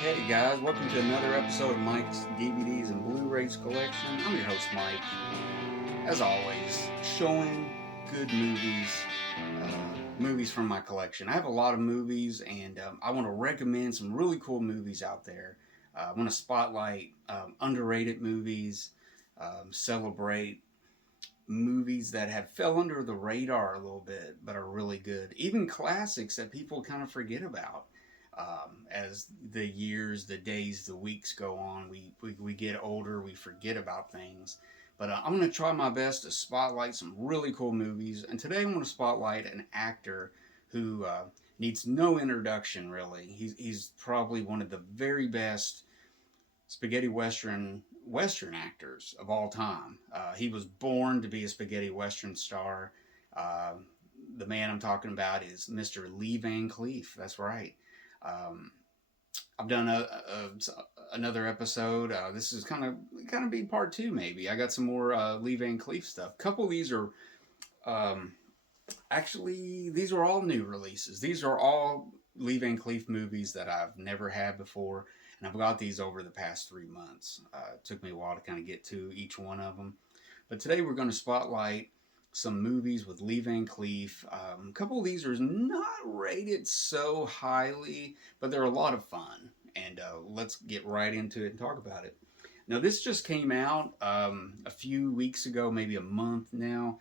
Hey guys, welcome to another episode of Mike's DVDs and Blu-rays collection. I'm your host Mike. As always, showing good movies from my collection. I have a lot of movies, and I want to recommend some really cool movies out there. I want to spotlight underrated movies, celebrate movies that have fell under the radar a little bit but are really good. Even classics that people kind of forget about. As the years, the days, the weeks go on, we get older, we forget about things. But I'm going to try my best to spotlight some really cool movies. And today I'm going to spotlight an actor who needs no introduction, really. He's probably one of the very best spaghetti western actors of all time. He was born to be a spaghetti western star. Uh, the man I'm talking about is Mr. Lee Van Cleef. That's right. Um, I've done another episode. This is kind of be part two, maybe. I got some more Lee Van Cleef stuff. A couple of these are um, actually these are all new releases. These are all Lee Van Cleef movies that I've never had before, and I've got these over the past 3 months. It took me a while to kind of get to each one of them, but today we're going to spotlight some movies with Lee Van Cleef. A couple of these are not rated so highly, but they're a lot of fun. And let's get right into it and talk about it. Now, this just came out a few weeks ago, maybe a month now,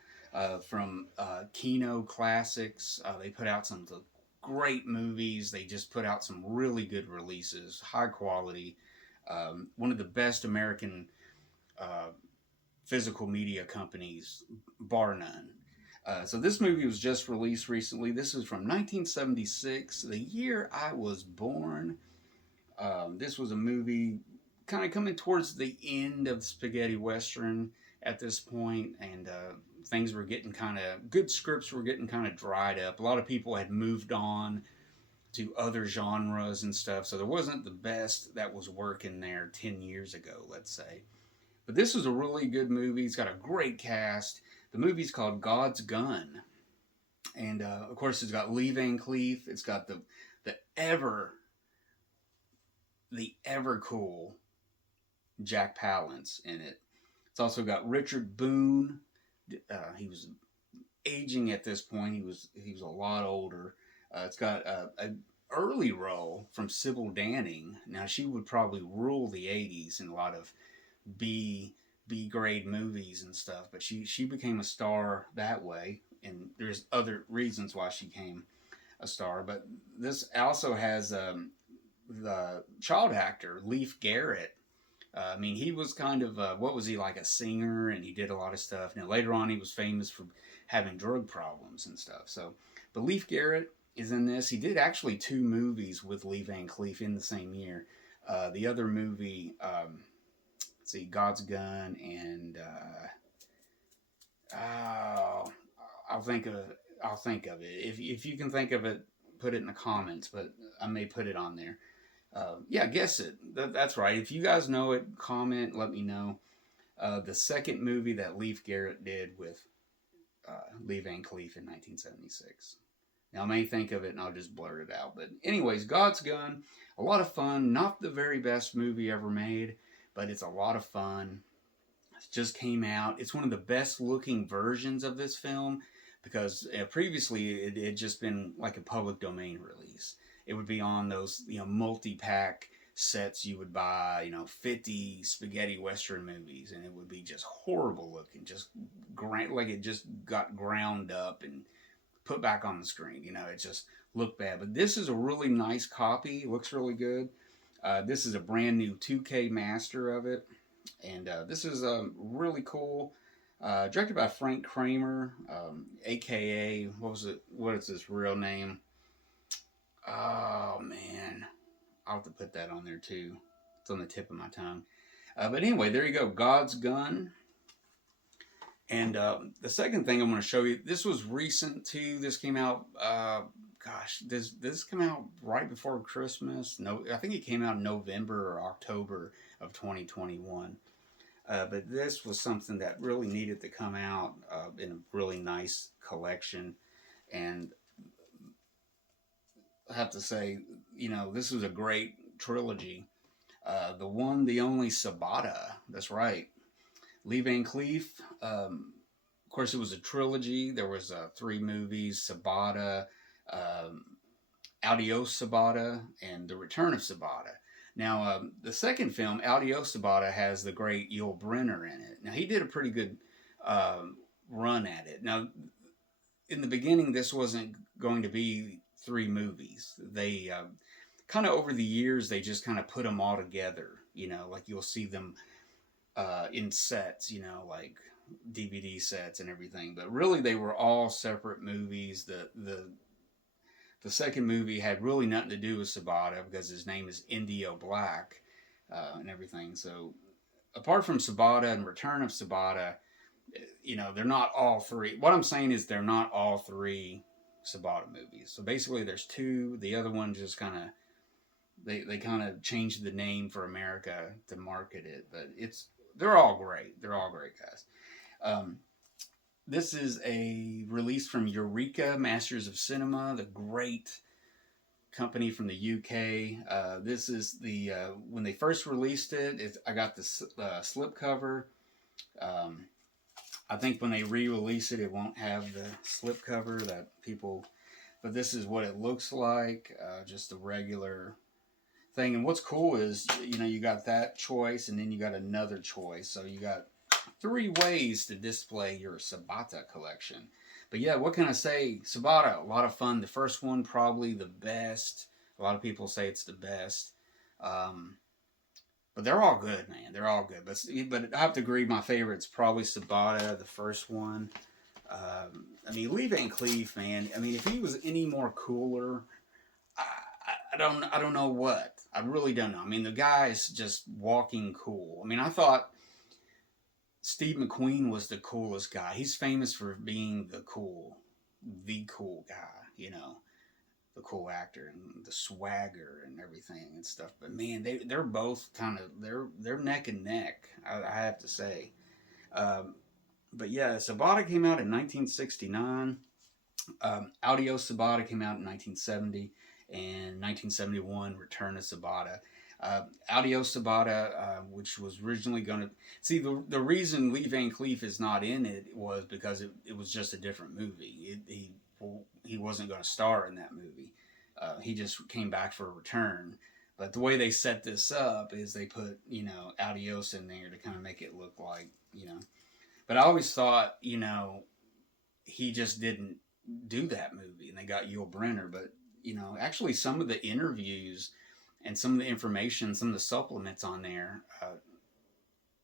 from Kino Classics. They put out some great movies. They just put out some really good releases, high quality. One of the best American uh, physical media companies, bar none. So this movie was just released recently. This is from 1976, the year I was born. This was a movie kind of coming towards the end of spaghetti western at this point, and things were getting kind of good. Scripts were getting kind of dried up. A lot of people had moved on to other genres and stuff, so there wasn't the best that was working there 10 years ago, let's say. But this is a really good movie. It's got a great cast. The movie's called God's Gun, and of course, it's got Lee Van Cleef. It's got the ever the ever cool Jack Palance in it. It's also got Richard Boone. He was aging at this point. He was a lot older. It's got a early role from Sybil Danning. Now she would probably rule the '80s in a lot of B grade movies and stuff, but she became a star that way. And there's other reasons why she became a star. But this also has the child actor Leif Garrett. I mean, he was kind of what was he, like a singer, and he did a lot of stuff. Now later on, he was famous for having drug problems and stuff. So, but Leif Garrett is in this. He did actually two movies with Lee Van Cleef in the same year. The other movie, let's see, God's Gun, and oh, I'll think of it. I'll think of it. If you can think of it, put it in the comments. But I may put it on there. Yeah, guess it. That's right. If you guys know it, comment, let me know. The second movie that Leif Garrett did with Lee Van Cleef in 1976. Now, I may think of it and I'll just blurt it out. But, anyways, God's Gun, a lot of fun. Not the very best movie ever made, but it's a lot of fun. It just came out. It's one of the best looking versions of this film because previously it had just been like a public domain release. It would be on those multi-pack sets you would buy, 50 spaghetti western movies, and it would be just horrible looking, just like it just got ground up and put back on the screen. It just looked bad. But this is a really nice copy. It looks really good. This is a brand new 2K master of it, and this is really cool. Directed by Frank Kramer, aka what was it? What is his real name? Oh man, I'll have to put that on there too. It's on the tip of my tongue. But anyway, there you go. God's Gun. And the second thing I'm going to show you, this was recent too. This came out, this came out right before Christmas. No, I think it came out in November or October of 2021. But this was something that really needed to come out in a really nice collection. And I have to say, this was a great trilogy. The one, the only Sabata. That's right. Lee Van Cleef. Of course, it was a trilogy. There was three movies: Sabata, um, Adios Sabata, and The Return of Sabata. Now, the second film, Adios Sabata, has the great Yul Brynner in it. Now, he did a pretty good um, run at it. Now, in the beginning, this wasn't going to be three movies. They kind of over the years, they just kind of put them all together. Like you'll see them in sets, like DVD sets and everything. But really, they were all separate movies. The second movie had really nothing to do with Sabata because his name is Indio Black and everything. So apart from Sabata and Return of Sabata, they're not all three. What I'm saying is they're not all three Sabata movies. So basically, there's two. The other one just kind of they kind of changed the name for America to market it, but they're all great. They're all great guys. Um, this is a release from Eureka Masters of Cinema, the great company from the UK. This is the when they first released it. I got the slipcover. Um, I think when they re-release it, it won't have the slipcover that people. But this is what it looks like. Just a regular thing. And what's cool is you got that choice, and then you got another choice. So you got three ways to display your Sabata collection. But yeah, what can I say? Sabata, a lot of fun. The first one, probably the best. A lot of people say it's the best. But they're all good, man. They're all good. But I have to agree, my favorite's probably Sabata, the first one. Lee Van Cleef, man. If he was any more cooler, I don't know what. I really don't know. The guy is just walking cool. I thought Steve McQueen was the coolest guy. He's famous for being the cool guy, the cool actor and the swagger and everything and stuff. But man, they're both they're neck and neck. I have to say. But yeah, Sabata came out in 1969. Audio Sabata came out in 1970, and 1971 Return of Sabata. Audio Sabata, which was originally going to see the reason Lee Van Cleef is not in it was because it was just a different movie. He wasn't going to star in that movie. He just came back for a return. But the way they set this up is they put Adios in there to kind of make it look like. But I always thought he just didn't do that movie, and they got Yul Brynner. But actually, some of the interviews and some of the information, some of the supplements on there,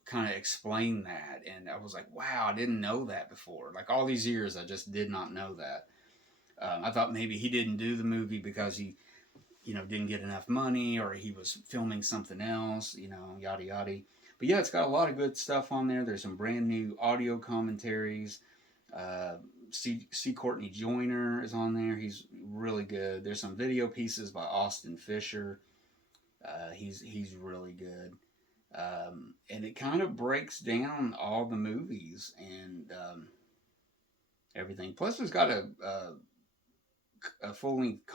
kind of explain that, and I was like, wow, I didn't know that before. Like all these years, I just did not know that. I thought maybe he didn't do the movie because he, didn't get enough money, or he was filming something else, yada yada. But yeah, it's got a lot of good stuff on there. There's some brand new audio commentaries. C. Courtney Joyner is on there. He's really good. There's some video pieces by Austin Fisher. He's really good. And it kind of breaks down all the movies and everything. Plus, it's got a full-length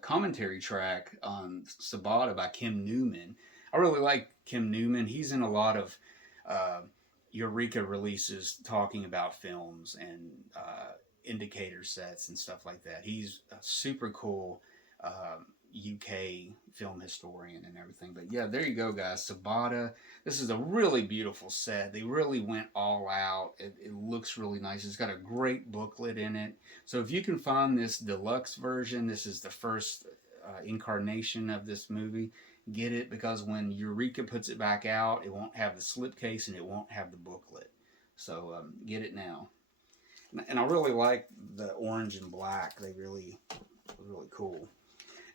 commentary track on Sabata by Kim Newman. I really like Kim Newman. He's in a lot of Eureka releases talking about films and indicator sets and stuff like that. He's a super cool UK film historian and everything. But yeah, there you go, guys. Sabata. This is a really beautiful set. They really went all out. It looks really nice. It's got a great booklet in it. So if you can find this deluxe version, this is the first incarnation of this movie. Get it, because when Eureka puts it back out, it won't have the slipcase and it won't have the booklet. So get it now. And I really like the orange and black. They really cool.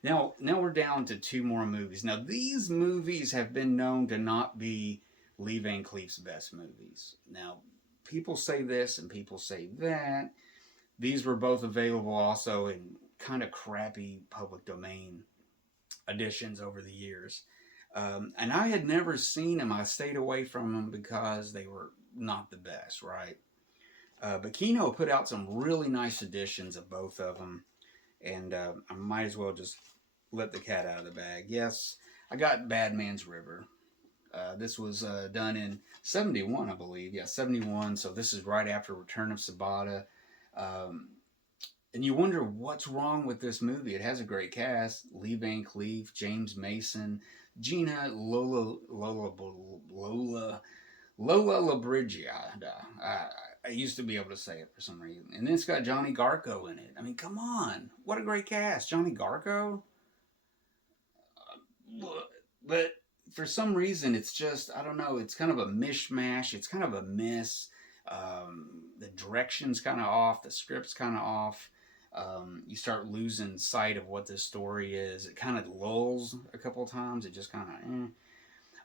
Now we're down to two more movies. Now these movies have been known to not be Lee Van Cleef's best movies. Now people say this and people say that. These were both available also in kind of crappy public domain editions over the years. And I had never seen them. I stayed away from them because they were not the best, right? But Kino put out some really nice editions of both of them. And I might as well just let the cat out of the bag. Yes, I got Bad Man's River. This was done in 71, I believe. Yeah, 71. So this is right after Return of Sabata. Um, and you wonder what's wrong with this movie. It has a great cast: Lee Van Cleef, James Mason, Gina Lola LaBrigida. I used to be able to say it for some reason. And then it's got Johnny Garco in it. I mean, come on. What a great cast. Johnny Garco? But for some reason, it's just, I don't know, it's kind of a mishmash. It's kind of a mess. The direction's kind of off. The script's kind of off. You start losing sight of what this story is. It kind of lulls a couple of times. It just kind of,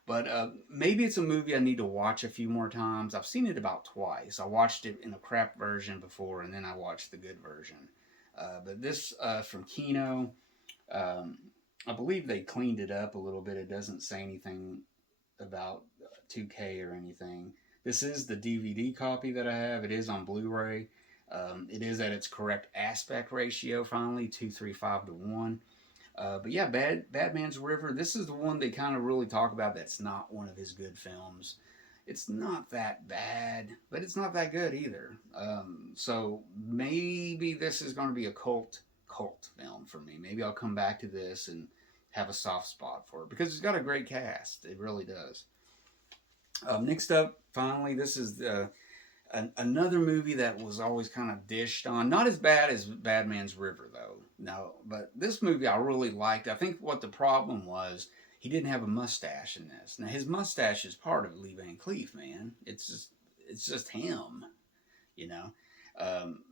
But maybe it's a movie I need to watch a few more times. I've seen it about twice. I watched it in a crap version before, and then I watched the good version. But this from Kino, um, I believe they cleaned it up a little bit. It doesn't say anything about 2K or anything. This is the DVD copy that I have. It is on Blu-ray. It is at its correct aspect ratio, finally, 2:3:5 to 1. But yeah, Bad Man's River. This is the one they kind of really talk about. That's not one of his good films. It's not that bad, but it's not that good either. So maybe this is going to be a cult film for me. Maybe I'll come back to this and have a soft spot for it because it's got a great cast. It really does. Next up, finally, this is another movie that was always kind of dished on. Not as bad as Bad Man's River, though. No, but this movie I really liked. I think what the problem was, he didn't have a mustache in this. Now his mustache is part of Lee Van Cleef, man. It's just him, you know. Um,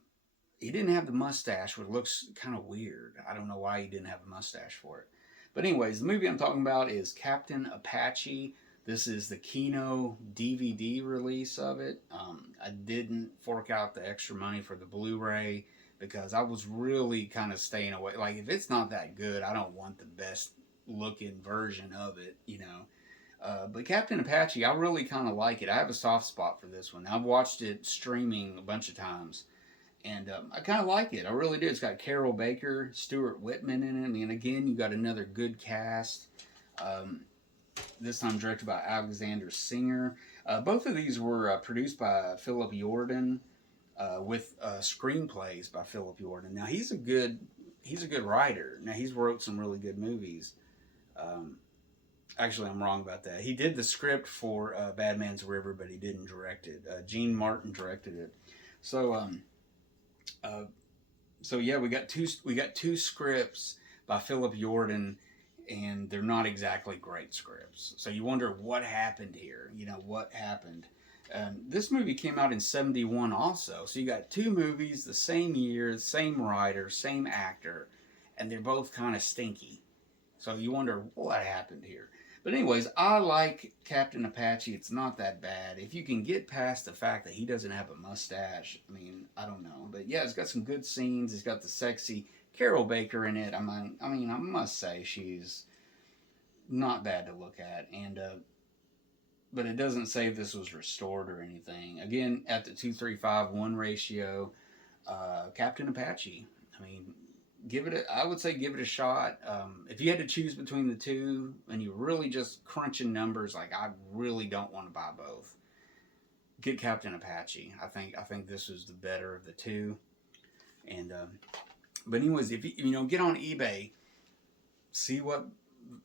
he didn't have the mustache, which looks kind of weird. I don't know why he didn't have a mustache for it. But anyways, the movie I'm talking about is Captain Apache. This is the Kino DVD release of it. I didn't fork out the extra money for the Blu-ray because I was really kind of staying away. Like, if it's not that good, I don't want the best looking version of it, you know. But Captain Apache, I really kind of like it. I have a soft spot for this one. I've watched it streaming a bunch of times. And I kind of like it. I really do. It's got Carol Baker, Stuart Whitman in it. I mean, again, you got another good cast. This time directed by Alexander Singer. Both of these were produced by Philip Jordan, with screenplays by Philip Jordan. Now he's a good writer. Now he's wrote some really good movies. Actually, I'm wrong about that. He did the script for Bad Man's River, but he didn't direct it. Gene Martin directed it. So yeah, we got two scripts by Philip Jordan, and they're not exactly great scripts. So you wonder what happened here. You know, what happened. This movie came out in 71 also. So you got two movies the same year, same writer, same actor, and they're both kind of stinky. So you wonder what happened here. But anyways, I like Captain Apache. It's not that bad. If you can get past the fact that he doesn't have a mustache, I mean, I don't know. But yeah, it's got some good scenes. It's got the sexy Carol Baker in it. I mean, I must say she's not bad to look at. And but it doesn't say if this was restored or anything. Again, at the 2:3:5:1 ratio, Captain Apache. I mean, I would say give it a shot. If you had to choose between the two and you're really just crunching numbers, like I really don't want to buy both, get Captain Apache. I think this is the better of the two. And but anyways, if you get on eBay, see what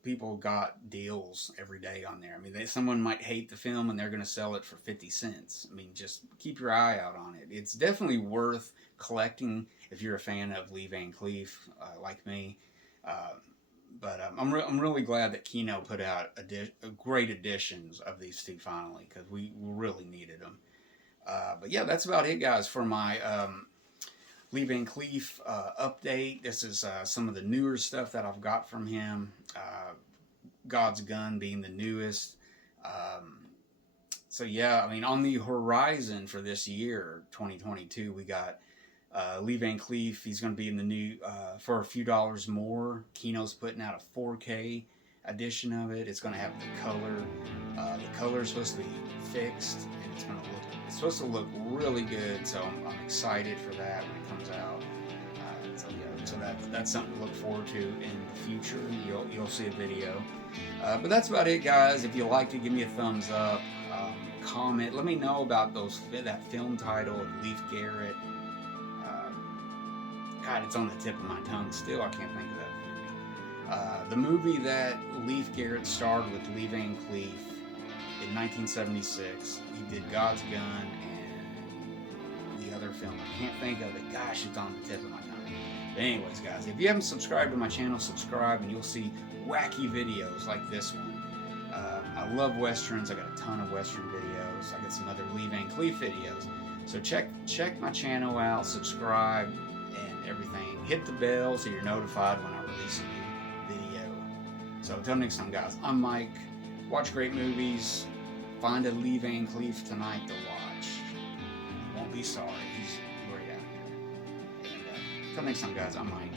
people got deals every day on there. I mean, someone might hate the film and they're going to sell it for 50 cents. I mean, just keep your eye out on it. It's definitely worth collecting if you're a fan of Lee Van Cleef, like me. But I'm really glad that Kino put out great editions of these two finally, because we really needed them. But yeah, that's about it, guys, for my Lee Van Cleef update. This is some of the newer stuff that I've got from him. God's Gun being the newest. So yeah, I mean, on the horizon for this year, 2022, we got Lee Van Cleef. He's going to be in the new, for a few dollars more. Kino's putting out a 4K edition of it. It's going to have the color. The color is supposed to be fixed, and it's supposed to look really good. So I'm excited for that when it comes out. So that's something to look forward to in the future. You'll see a video. But that's about it, guys. If you liked it, give me a thumbs up. Comment. Let me know about that film title of Leif Garrett. God, it's on the tip of my tongue still. I can't think of that movie. The movie that Leif Garrett starred with Levan Cleef in 1976. He did God's Gun and the other film. I can't think of it. Gosh, it's on the tip of my tongue. But anyways, guys, if you haven't subscribed to my channel, subscribe and you'll see wacky videos like this one. I love Westerns. I got a ton of Western videos. I got some other Levan Cleef videos. So check my channel out, subscribe, and everything. Hit the bell so you're notified when I release a new video. So until next time, guys, I'm Mike. Watch great movies. Find a Levan Cleef tonight to watch. You won't be sorry. He's great out here. And until next time, guys, I'm Mike.